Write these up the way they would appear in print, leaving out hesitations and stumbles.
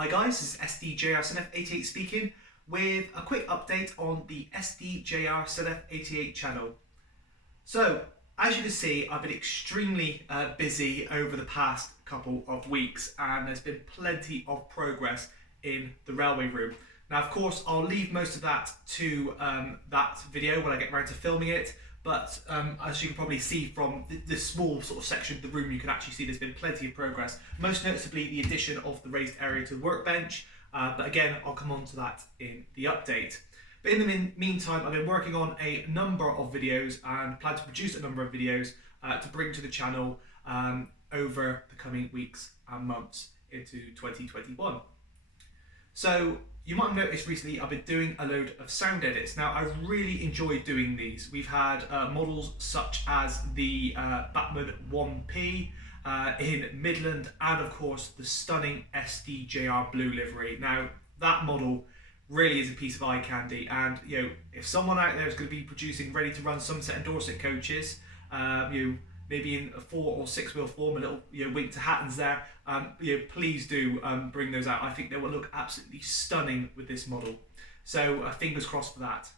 Hi guys, this is SDJR7F88 speaking with a quick update on the SDJR7F88 channel. So, as you can see, I've been extremely busy over the past couple of weeks and there's been plenty of progress in the railway room. Now of course I'll leave most of that to that video when I get around to filming it, but as you can probably see from this small sort of section of the room, you can actually see there's been plenty of progress, most noticeably the addition of the raised area to the workbench, but again I'll come on to that in the update. But in the meantime, I've been working on a number of videos and plan to produce a number of videos to bring to the channel over the coming weeks and months into 2021. So you might have noticed recently I've been doing a load of sound edits. Now I really enjoy doing these. We've had models such as the Batman 1P in Midland and of course the stunning SDJR blue livery. Now that model really is a piece of eye candy, and you know, if someone out there is going to be producing ready to run Somerset and Dorset coaches, maybe in a 4 or 6 wheel form, a little wink to Hattons there, please do bring those out. I think they will look absolutely stunning with this model. So fingers crossed for that.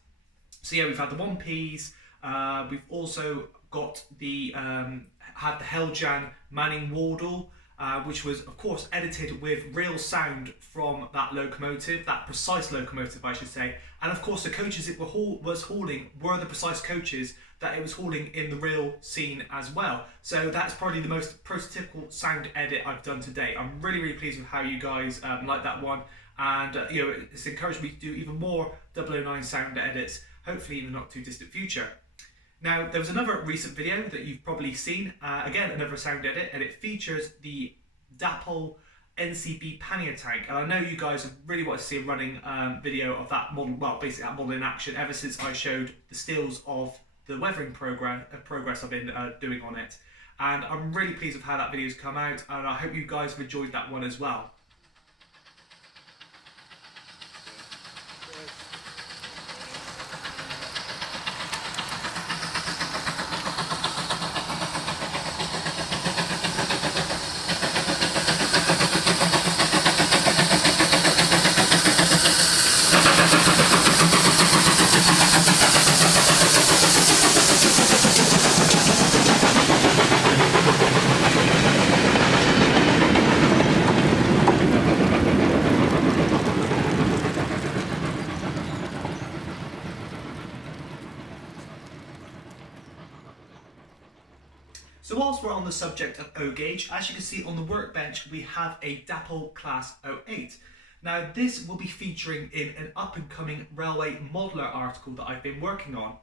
So yeah, we've had the 1Ps, we've also got the had the Helljan Manning Wardle, which was of course edited with real sound from that locomotive, that precise locomotive I should say, and of course the coaches it was hauling were the precise coaches that it was hauling in the real scene as well. So that's probably the most prototypical sound edit I've done to date. I'm really pleased with how you guys like that one, and it's encouraged me to do even more 009 sound edits, hopefully in the not too distant future. Now, there was another recent video that you've probably seen, again another sound edit, and it features the Dapol NCB pannier tank, and I know you guys have really wanted to see a running video of that model, well basically that model in action ever since I showed the stills of the weathering progress I've been doing on it, and I'm really pleased with how that video's come out, and I hope you guys have enjoyed that one as well. So whilst we're on the subject of O gauge, as you can see on the workbench we have a Dapol Class 08. Now this will be featuring in an up and coming railway modeller article that I've been working on.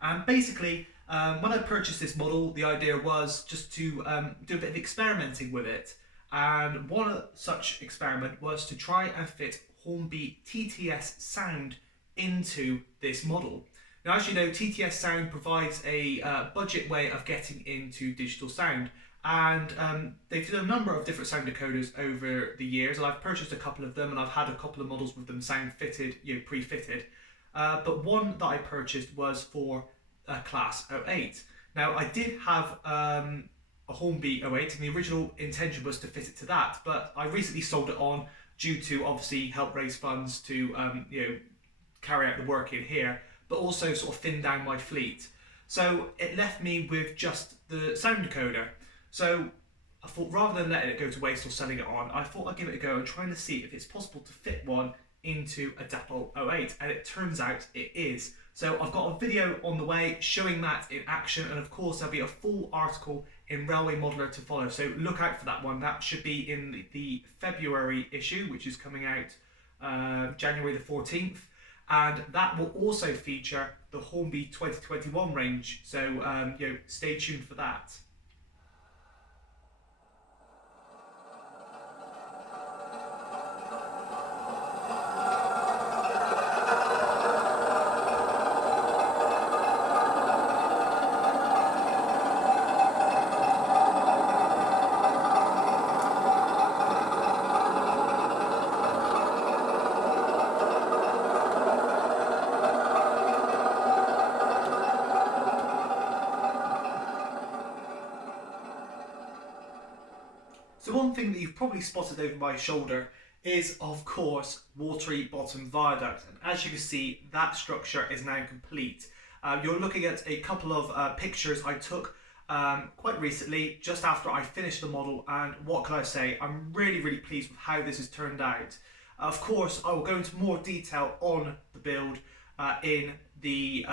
And basically when I purchased this model, the idea was just to do a bit of experimenting with it, and one such experiment was to try and fit Hornby TTS sound into this model. Now, as you know, TTS sound provides a budget way of getting into digital sound, and they've done a number of different sound decoders over the years, and I've purchased a couple of them, and I've had a couple of models with them sound fitted, pre-fitted. But one that I purchased was for Class 08. Now, I did have a Hornby 08, and the original intention was to fit it to that, but I recently sold it on due to obviously help raise funds to carry out the work in here, but also sort of thin down my fleet. So it left me with just the sound decoder. So I thought rather than letting it go to waste or selling it on, I thought I'd give it a go and trying to see if it's possible to fit one into a Dapol 08, and it turns out it is. So I've got a video on the way showing that in action, and of course there'll be a full article in Railway Modeller to follow, so look out for that one. That should be in the February issue, which is coming out January the 14th. And that will also feature the Hornby 2021 range, so stay tuned for that. So one thing that you've probably spotted over my shoulder is of course Watery Botton Viaduct, and as you can see, that structure is now complete. You're looking at a couple of pictures I took quite recently, just after I finished the model, and what can I say, I'm really pleased with how this has turned out. Of course, I will go into more detail on the build in the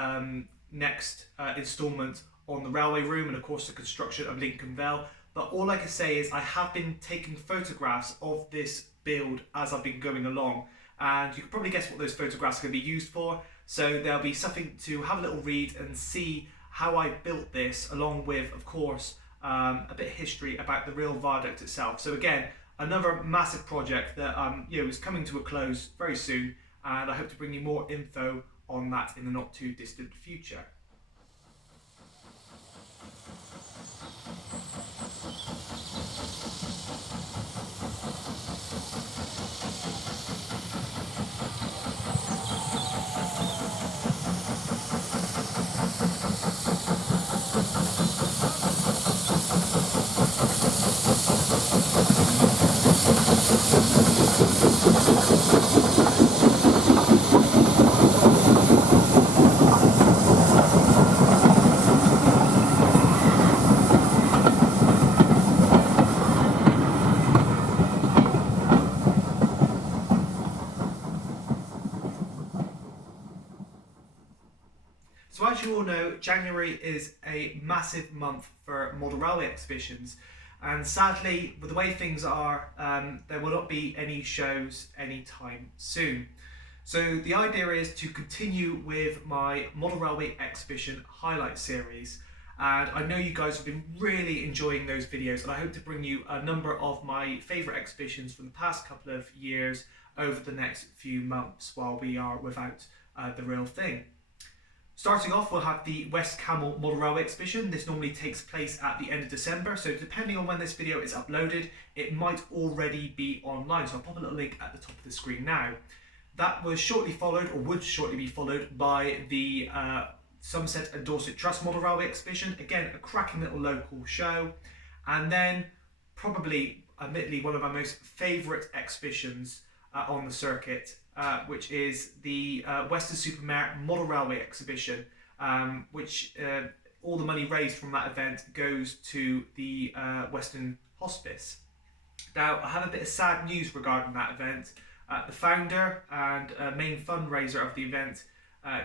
next instalment on the railway room and of course the construction of Lincoln Vale. But all I can say is I have been taking photographs of this build as I've been going along, and you can probably guess what those photographs are going to be used for. So there'll be something to have a little read and see how I built this, along with of course a bit of history about the real viaduct itself. So again, another massive project that is coming to a close very soon, and I hope to bring you more info on that in the not too distant future. So as you all know, January is a massive month for model railway exhibitions, and sadly, with the way things are, there will not be any shows anytime soon. So the idea is to continue with my model railway exhibition highlight series, and I know you guys have been really enjoying those videos, and I hope to bring you a number of my favourite exhibitions from the past couple of years over the next few months while we are without the real thing. Starting off, we'll have the West Camel Model Railway Exhibition. This normally takes place at the end of December, so depending on when this video is uploaded, it might already be online. So I'll pop a little link at the top of the screen now. That was shortly followed, or would shortly be followed, by the Somerset and Dorset Trust Model Railway Exhibition. Again, a cracking little local show. And then, probably, admittedly, one of my most favourite exhibitions on the circuit, which is the Weston-Super-Mare Model Railway Exhibition, which all the money raised from that event goes to the Western Hospice. Now, I have a bit of sad news regarding that event. The founder and main fundraiser of the event,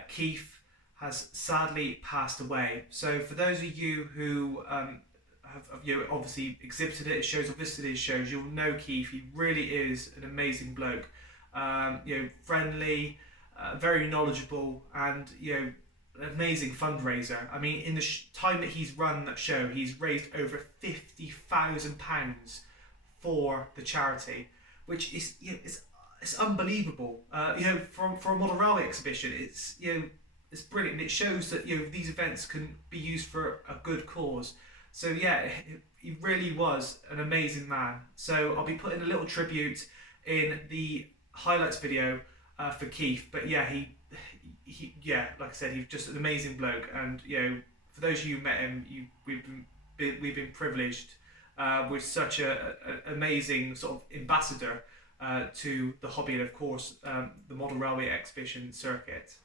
Keith, has sadly passed away. So for those of you who have obviously exhibited it, shows or visited his shows, you'll know Keith. He really is an amazing bloke. Friendly, very knowledgeable, and an amazing fundraiser. I mean, in the time that he's run that show, he's raised over £50,000 for the charity, which is it's unbelievable. For a model railway exhibition, it's brilliant. It shows that these events can be used for a good cause. So yeah, he really was an amazing man. So I'll be putting a little tribute in the highlights video for Keith. But yeah, he like I said, he's just an amazing bloke. And for those of you who met him, we've been privileged with such an amazing sort of ambassador to the hobby and of course the model railway exhibition circuit.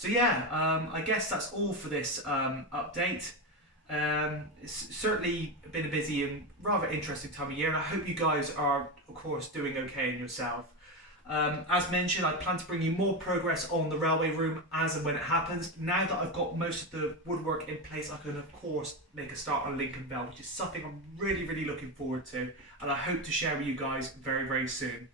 So yeah, I guess that's all for this update. It's certainly been a busy and rather interesting time of year, and I hope you guys are, of course, doing okay in yourself. As mentioned, I plan to bring you more progress on the railway room as and when it happens. Now that I've got most of the woodwork in place, I can of course make a start on Lincoln Vale, which is something I'm really looking forward to, and I hope to share with you guys very soon.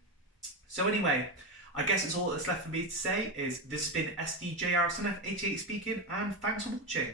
So anyway, I guess it's all that's left for me to say is this has been SDJR7F88 speaking, and thanks for watching.